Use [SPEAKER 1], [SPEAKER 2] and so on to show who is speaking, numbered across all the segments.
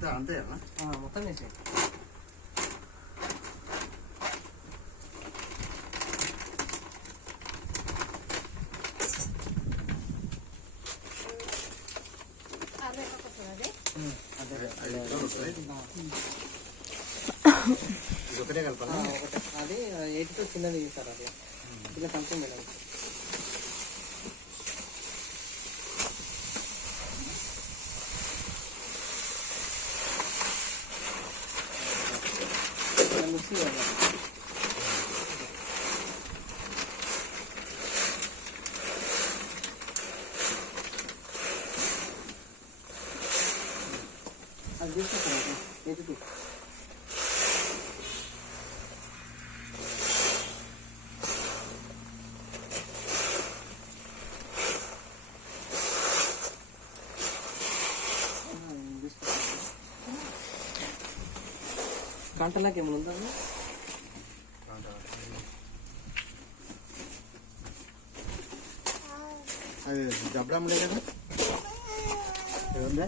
[SPEAKER 1] అంతే అంతే కదా
[SPEAKER 2] ఆ, మొత్తం వేసేయి
[SPEAKER 3] అదే ఒకటి అది
[SPEAKER 2] ఉమ్, అదే అదే.
[SPEAKER 1] ఐదు కిలోలు వస్తుంది ఇది ఒకటే
[SPEAKER 2] ఆ,
[SPEAKER 1] కలపాలా
[SPEAKER 2] ఒకటే. అది ఎయిటీతో చిన్నది సార్ అది చిన్న కంపెనీ మేడం మిక్సీ చేయాలి. అది తీసుకుంటాను ఎయిటీ గంటలకు ఏమైనా ఉందా
[SPEAKER 1] అది జబ్బడమ్లే కదా? ఏముంది?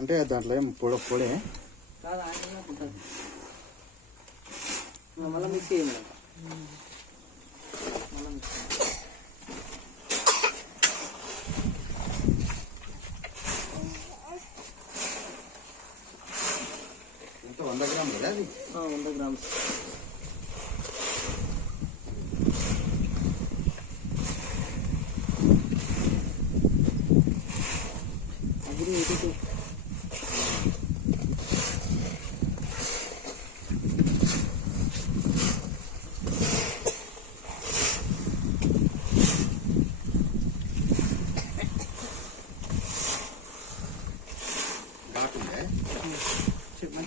[SPEAKER 1] అంటే దాంట్లో ఏం పొడ పొడే?
[SPEAKER 2] కాదు మళ్ళీ మిక్స్ చేయండి.
[SPEAKER 1] ఎంత వంద గ్రాములు కదా అది
[SPEAKER 2] ఆ, వంద గ్రామ్స్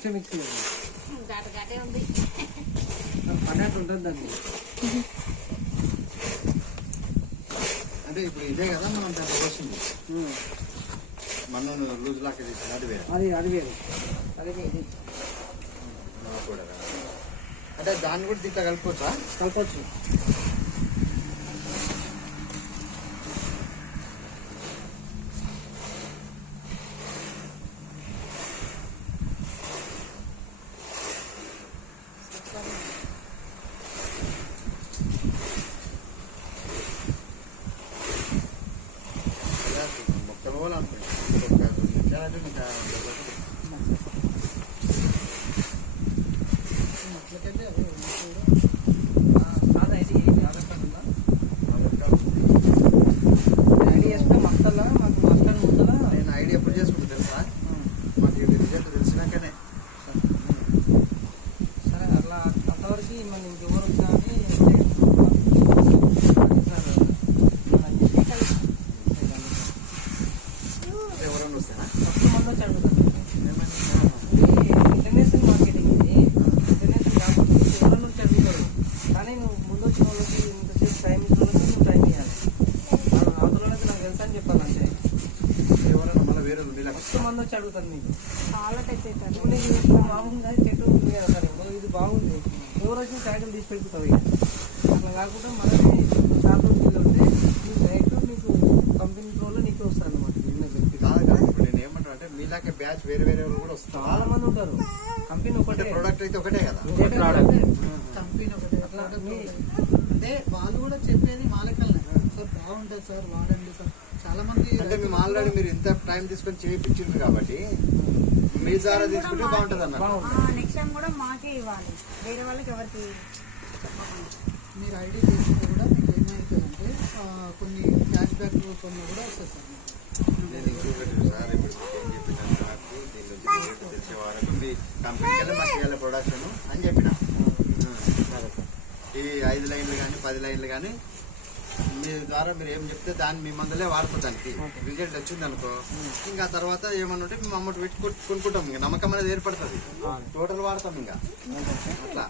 [SPEAKER 3] ఘాటే ఉంది
[SPEAKER 2] అన్నట్టు ఉంటుంది దాన్ని
[SPEAKER 1] అంటే ఇప్పుడు ఇదే కదా మనం దాంట్లో వస్తుంది
[SPEAKER 2] ఉమ్.
[SPEAKER 1] మనం లూజ్ లాక్ తీసిన అది వేరే.
[SPEAKER 2] అది అది వేరు. అది ఇది
[SPEAKER 1] నాకు కూడా. అంటే దాన్ని కూడా దీంట్లో కలుపుకోవచ్చా?
[SPEAKER 2] కలపచ్చు
[SPEAKER 1] మొక్కలు కూడా అనుకుంటున్నాను ఇంకా
[SPEAKER 2] అట్లకైతే అదే కాదు ఐడి ఆధార్ కార్డు ఉందా ఐడి వేస్తే మస్తల్లా మాకు మస్టర్ ముందలా
[SPEAKER 1] నేను ఐడియా ఎప్పుడు చేసుకుంటా తెలుసా మాకు ఇది రిజల్ట్ తెలిసినాకనే
[SPEAKER 2] సరే అట్లా అంతవరకు మన ఇంకెవరు వచ్చినా అని
[SPEAKER 1] ఎవరన్నా వస్తానా
[SPEAKER 2] ఫస్ట్ మంది వచ్చి అడుగుతారు ఇంటర్నేషనల్ మార్కెటింగ్ ఇది ఇంటర్నేషనల్ కాబట్టి ఎవరైనా వచ్చి అడుగుతారు కానీ నువ్వు ముందు వచ్చిన వాళ్ళకి ఇంతసేపు టైం ఇచ్చిన వాళ్ళకి నువ్వు టైం ఇవ్వాలి వాళ్ళు అవతల వాళ్ళకి నాకు తెలుసా అని చెప్పాలి అంతే
[SPEAKER 1] ఎవరన్నా మళ్ళీ వేరే
[SPEAKER 2] ఫస్ట్ మంది వచ్చి అడుగుతారు నీకు.
[SPEAKER 3] చాలా టచ్ అవుతారు
[SPEAKER 2] ఇప్పుడు నీకు ఇప్పుడు మామూలుగా చెట్టు ఉంది కదా సార్ ఇప్పుడు ఇది బాగుంది. ఎవరు వచ్చి సైకిల్ తీసి పెట్టుకుంటావు ఇక. అట్లా కాకుండా మనమే షాప్ ఉంటే నీకు డైరెక్ట్ నీకు కంపెనీ వాళ్ళు నీకు వస్తారు అనమాట
[SPEAKER 1] కాదు కాదు ఇప్పుడు నేను ఏమంటా అంటే మీలాగే బ్యాచ్ వేరే వేరే వాళ్ళు కూడా
[SPEAKER 2] చాలా
[SPEAKER 1] వస్తారు
[SPEAKER 2] మంది ఉంటారు. కంపెనీ ఒకటే.
[SPEAKER 1] ప్రోడక్ట్ అయితే ఒకటే కదా.
[SPEAKER 4] కంపెనీ ఒకటి.
[SPEAKER 2] అట్లా.
[SPEAKER 4] అంటే వాళ్ళు కూడా చెప్పేది మా లెక్కలనే సార్ బాగుంటుంది సార్ వాడండి సార్. చాలా మంది
[SPEAKER 1] అంటే మేము ఆల్రెడీ మీరు ఇంత టైం తీసుకొని చేయించింది కాబట్టి మీ ద్వారా తీసుకుంటే బాగుంటుంది అన్న
[SPEAKER 3] నెక్స్ట్ టైం కూడా మాకే ఇవ్వాలి. వేరే వాళ్ళకి ఎవరికి
[SPEAKER 4] మీరు ఐడి తీసుకుంటే కూడా మీకు ఏమవుతుందంటే కొన్ని క్యాష్ బ్యాక్ కొన్ని కూడా వస్తాయి సార్.
[SPEAKER 1] నేను ఇంకొకటి సార్ ఇప్పుడు మీకు ఏం చెప్పినాను నాకు దీని నుంచి రేటు తెలిసే వరకు మీ కంపెనీకి వెళ్ళి మాకు ఇవ్వాలి ప్రొడక్షన్ అని చెప్పిన. ఈ ఐదు లైన్లు కానీ పది లైన్లు కానీ మీ ద్వారా మీరు ఏం చెప్తే దాన్ని మీ మందులే వాడుకోవడానికి రిజల్ట్ వచ్చింది అనుకో ఇంకా తర్వాత ఏమన్నా ఉంటే మేము అమౌంట్ పెట్టి కొట్- కొనుక్కుంటాం. ఇంకా నమ్మకం అనేది ఏర్పడుతుంది. టోటల్ వాడతాం ఇంకా. అట్లా.